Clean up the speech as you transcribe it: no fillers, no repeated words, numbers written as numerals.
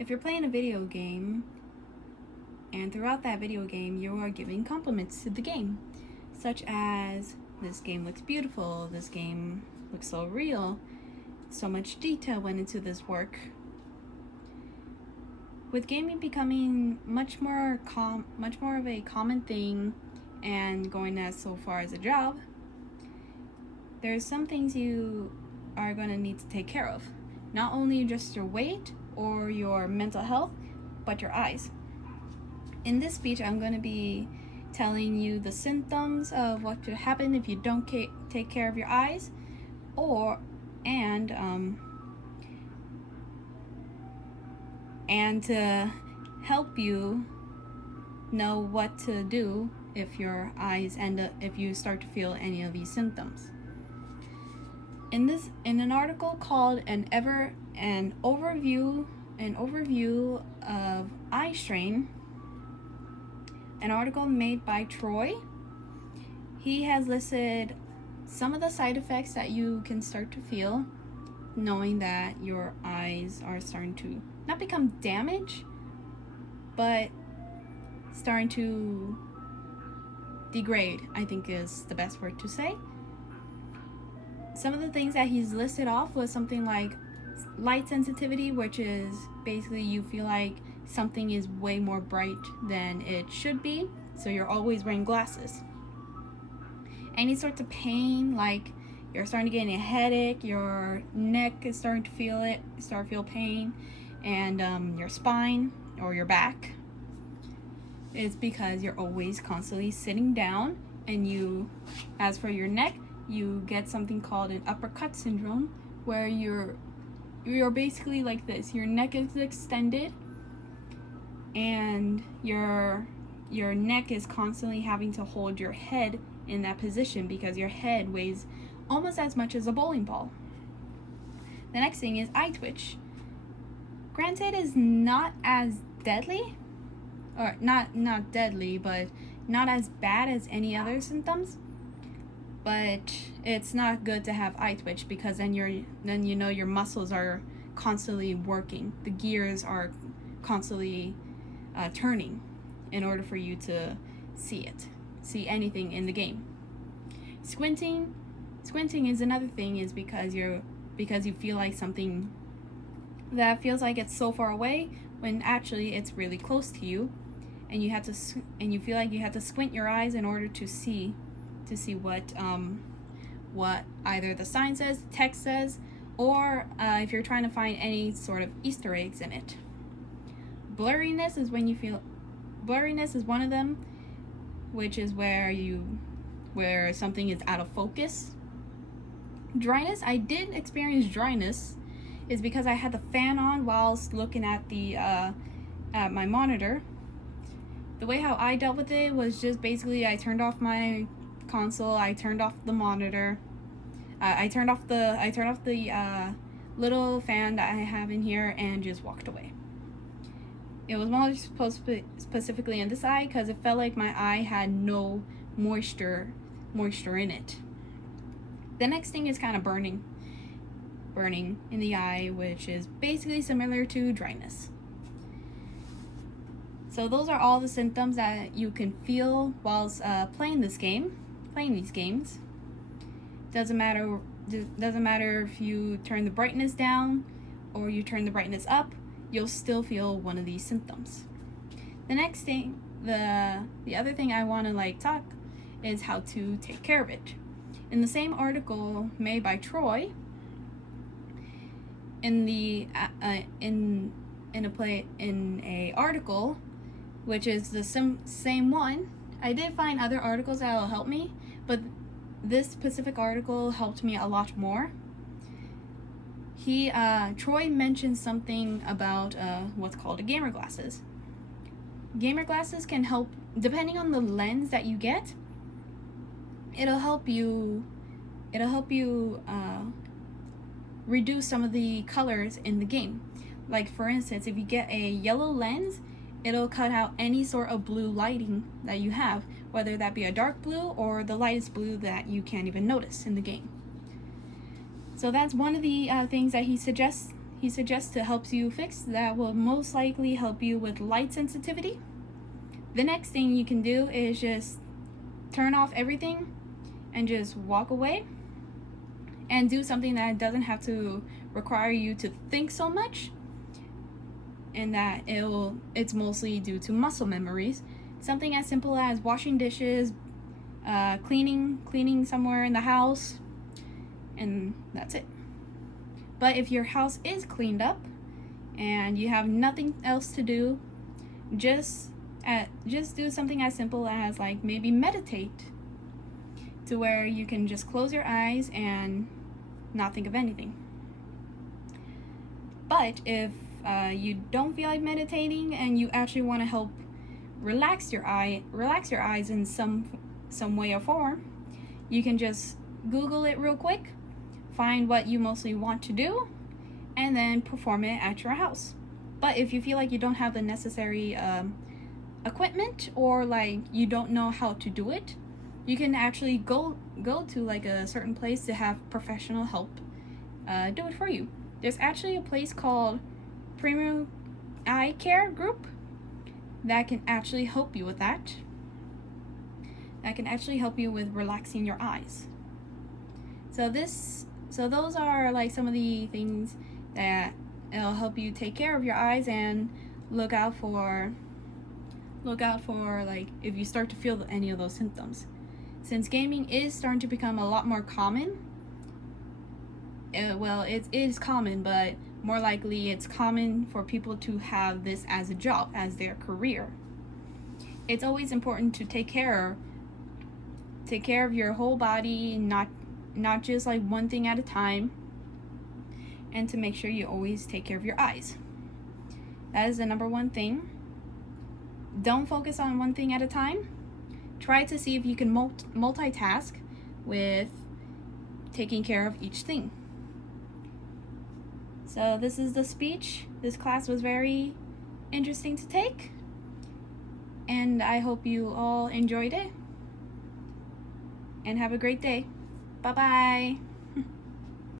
if you're playing a video game and throughout that video game you are giving compliments to the game, such as, this game looks beautiful, this game looks so real, so much detail went into this work. With gaming becoming much more of a common thing and going as so far as a job, there's some things you are going to need to take care of. Not only just your weight or your mental health, but your eyes. In this speech, I'm going to be telling you the symptoms of what could happen if you don't take care of your eyes, and to help you know what to do if your eyes if you start to feel any of these symptoms. In an article called an overview of eye strain, an article made by Troy, he has listed some of the side effects that you can start to feel knowing that your eyes are starting to not become damaged, but starting to degrade, I think is the best word to say. Some of the things that he's listed off was something like light sensitivity, which is basically you feel like something is way more bright than it should be, so you're always wearing glasses. Any sorts of pain, like you're starting to get a headache, your neck is starting to feel pain, and your spine or your back, is because you're always constantly sitting down, and as for your neck, you get something called an uppercut syndrome, where you're basically like this. Your neck is extended, and your neck is constantly having to hold your head in that position because your head weighs almost as much as a bowling ball. The next thing is eye twitch. Granted, is not as deadly, or not deadly, but not as bad as any other symptoms. But it's not good to have eye twitch, because then your muscles are constantly working. The gears are constantly turning in order for you to see anything in the game. Squinting is another thing, is because you feel like something that feels like it's so far away when actually it's really close to you, and you feel like you have to squint your eyes in order to see what either the sign says, the text says, or if you're trying to find any sort of Easter eggs in it. Blurriness is one of them, which is where something is out of focus. Dryness, I did experience dryness, is because I had the fan on whilst looking at at my monitor. The way how I dealt with it was just basically I turned off my console, I turned off the monitor, I turned off the little fan that I have in here, and just walked away. It was more specifically in this eye because it felt like my eye had no moisture in it. The next thing is kind of burning in the eye, which is basically similar to dryness. So those are all the symptoms that you can feel whilst playing these games. Doesn't matter if you turn the brightness down or you turn the brightness up, you'll still feel one of these symptoms. The next thing, the other thing I want to talk is how to take care of it. In the same article made by Troy, in a article, which is the same one, I did find other articles that will help me, but this specific article helped me a lot more. Troy mentioned something about what's called gamer glasses. Gamer glasses can help, depending on the lens that you get, it'll help you reduce some of the colors in the game. Like, for instance, if you get a yellow lens, it'll cut out any sort of blue lighting that you have, whether that be a dark blue or the lightest blue that you can't even notice in the game. So that's one of the things that he suggests he suggests to help you fix that will most likely help you with light sensitivity. The next thing you can do is just turn off everything and just walk away and do something that doesn't have to require you to think so much, and that it's mostly due to muscle memories. Something as simple as washing dishes, cleaning somewhere in the house, and that's it. But if your house is cleaned up and you have nothing else to do, just do something as simple as like maybe meditate, to where you can just close your eyes and not think of anything. But if you don't feel like meditating and you actually want to help relax your eyes in some way or form, you can just Google it real quick, find what you mostly want to do, and then perform it at your house. But if you feel like you don't have the necessary equipment, or like you don't know how to do it, you can actually go to like a certain place to have professional help do it for you. There's actually a place called Premium Eye Care Group that can actually help you with that. That can actually help you with relaxing your eyes. So those are like some of the things that it'll help you take care of your eyes, and look out for like if you start to feel any of those symptoms. Since gaming is starting to become a lot more common, it is common, but more likely it's common for people to have this as a job, as their career. It's always important to take care of your whole body, not just like one thing at a time, and to make sure you always take care of your eyes. That is the number one thing. Don't focus on one thing at a time. Try to see if you can multitask with taking care of each thing. So this is the speech. This class was very interesting to take, and I hope you all enjoyed it, and have a great day. Bye-bye.